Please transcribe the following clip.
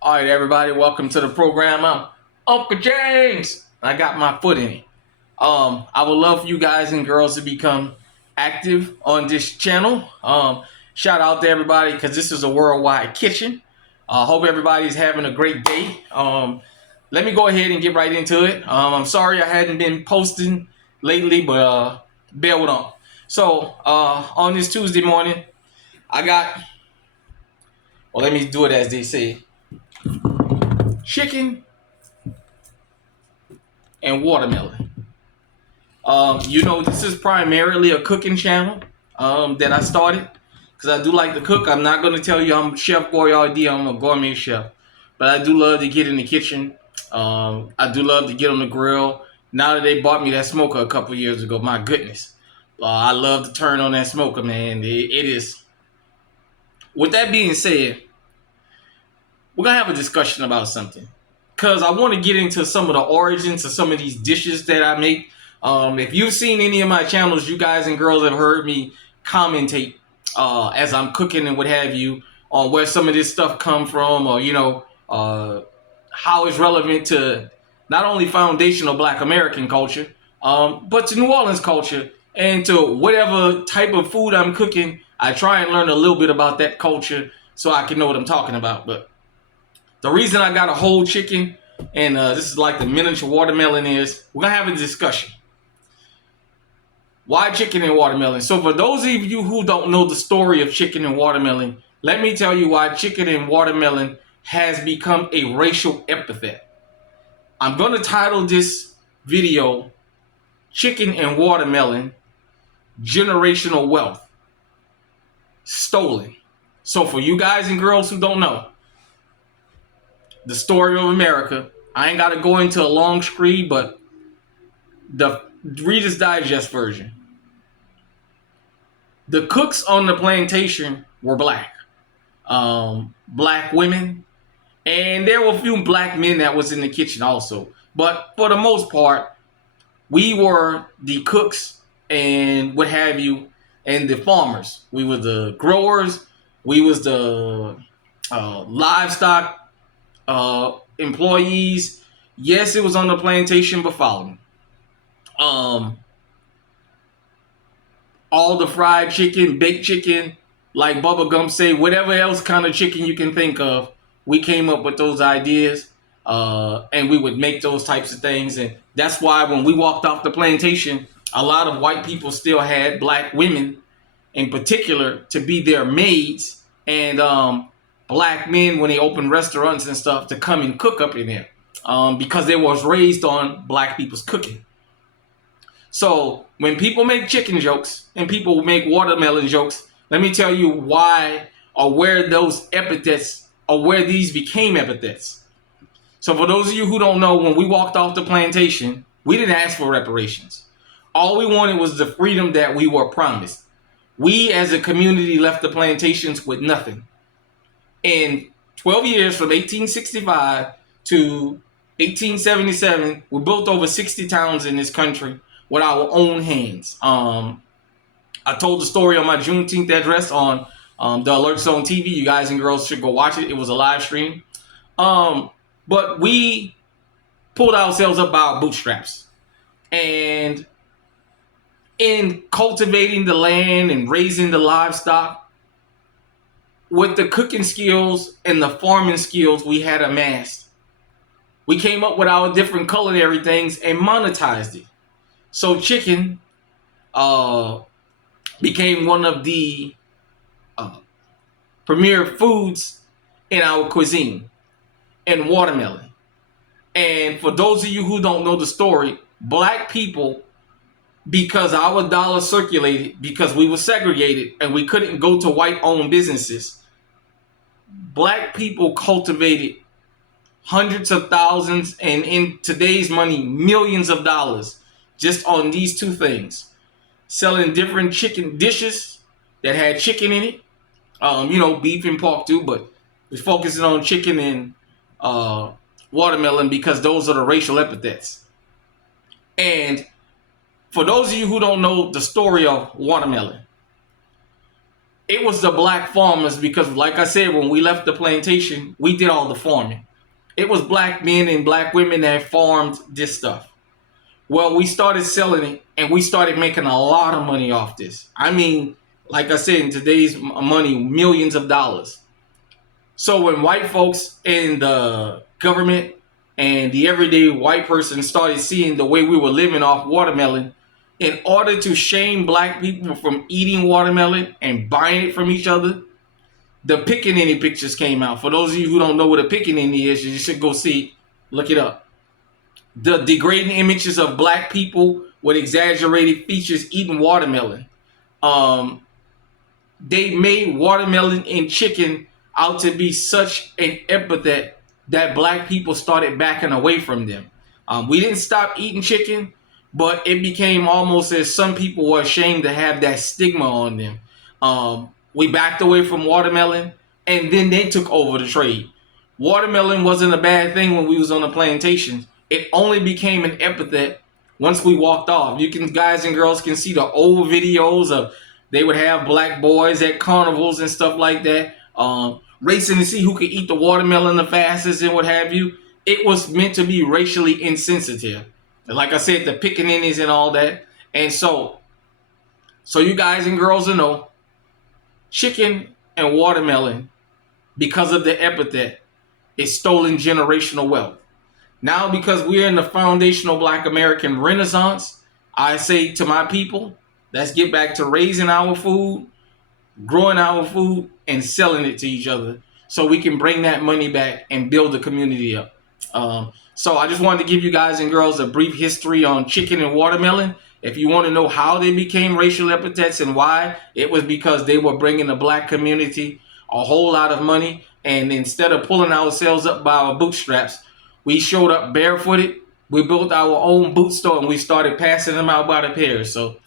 All right, everybody, welcome to the program. I'm Uncle James. I got my foot in it. I would love for you guys and girls to become active on this channel. Shout out to everybody because this is a worldwide kitchen. Hope everybody's having a great day. Let me go ahead and get right into it. I'm sorry I hadn't been posting lately, but bear with on. So on this Tuesday morning, I got. Well, let me do it as they say: chicken and watermelon. This is primarily a cooking channel that I started because I do like to cook. I'm not going to tell you I'm Chef Boyardee, I'm a gourmet chef, but I do love to get in the kitchen. I do love to get on the grill. Now that they bought me that smoker a couple years ago, my goodness, I love to turn on that smoker, man. It is. With that being said, we're gonna have a discussion about something because I want to get into some of the origins of some of these dishes that I make. If you've seen any of my channels, you guys and girls have heard me commentate as I'm cooking and what have you on where some of this stuff come from, or how it's relevant to not only foundational Black American culture, but to New Orleans culture and to whatever type of food I'm cooking. I try and learn a little bit about that culture so I can know what I'm talking about. But the reason I got a whole chicken and this is like the miniature watermelon is we're gonna have a discussion. Why chicken and watermelon? So for those of you who don't know the story of chicken and watermelon, let me tell you why chicken and watermelon has become a racial epithet. I'm going to title this video Chicken and Watermelon Generational Wealth Stolen. So for you guys and girls who don't know the story of America, I ain't got to go into a long screed, but the Reader's Digest version. The cooks on the plantation were black. Black women, and there were a few black men that was in the kitchen also. But for the most part, we were the cooks and what have you, and the farmers. We were the growers. We was the livestock employees. Yes, it was on the plantation, but follow me. All the fried chicken, baked chicken, like Bubba Gump say, whatever else kind of chicken you can think of, we came up with those ideas, and we would make those types of things. And that's why when we walked off the plantation, a lot of white people still had black women, in particular, to be their maids, and black men when they opened restaurants and stuff to come and cook up in there, because they was raised on black people's cooking. So when people make chicken jokes and people make watermelon jokes, let me tell you why or where those epithets or where these became epithets. So for those of you who don't know, when we walked off the plantation, we didn't ask for reparations. All we wanted was the freedom that we were promised. We as a community left the plantations with nothing. In 12 years from 1865 to 1877, we built over 60 towns in this country with our own hands. I told the story on my Juneteenth address on the Alert Zone TV. You guys and girls should go watch it. It was a live stream. But we pulled ourselves up by our bootstraps. And in cultivating the land and raising the livestock, with the cooking skills and the farming skills we had amassed, we came up with our different culinary things and monetized it. So chicken became one of the premier foods in our cuisine, and watermelon. And for those of you who don't know the story, black people, because our dollar circulated, because we were segregated and we couldn't go to white-owned businesses, black people cultivated hundreds of thousands, and in today's money, millions of dollars just on these two things. Selling different chicken dishes that had chicken in it. Beef and pork too, but we're focusing on chicken and watermelon because those are the racial epithets. And for those of you who don't know the story of watermelon, It was the black farmers because, like I said, when we left the plantation, we did all the farming. It was black men and black women that farmed this stuff. Well, we started selling it and we started making a lot of money off this. I mean, like I said, in today's money, millions of dollars. So when white folks in the government and the everyday white person started seeing the way we were living off watermelon, in order to shame black people from eating watermelon and buying it from each other, the pickaninny pictures came out. For those of you who don't know what a pickaninny is, you should go see, look it up. The degrading images of black people with exaggerated features eating watermelon. They made watermelon and chicken out to be such an epithet that black people started backing away from them. We didn't stop eating chicken, but it became almost as some people were ashamed to have that stigma on them. We backed away from watermelon, and then they took over the trade. Watermelon wasn't a bad thing when we was on the plantations. It only became an epithet once we walked off. You can, guys and girls can see the old videos of they would have black boys at carnivals and stuff like that, racing to see who could eat the watermelon the fastest and what have you. It was meant to be racially insensitive. Like I said, the pickaninnies and all that. And so you guys and girls will know, chicken and watermelon, because of the epithet, is stolen generational wealth. Now, because we're in the foundational Black American Renaissance, I say to my people, let's get back to raising our food, growing our food, and selling it to each other so we can bring that money back and build the community up. So I just wanted to give you guys and girls a brief history on chicken and watermelon. If you want to know how they became racial epithets and why, it was because they were bringing the black community a whole lot of money. And instead of pulling ourselves up by our bootstraps, we showed up barefooted. We built our own boot store and we started passing them out by the pairs. So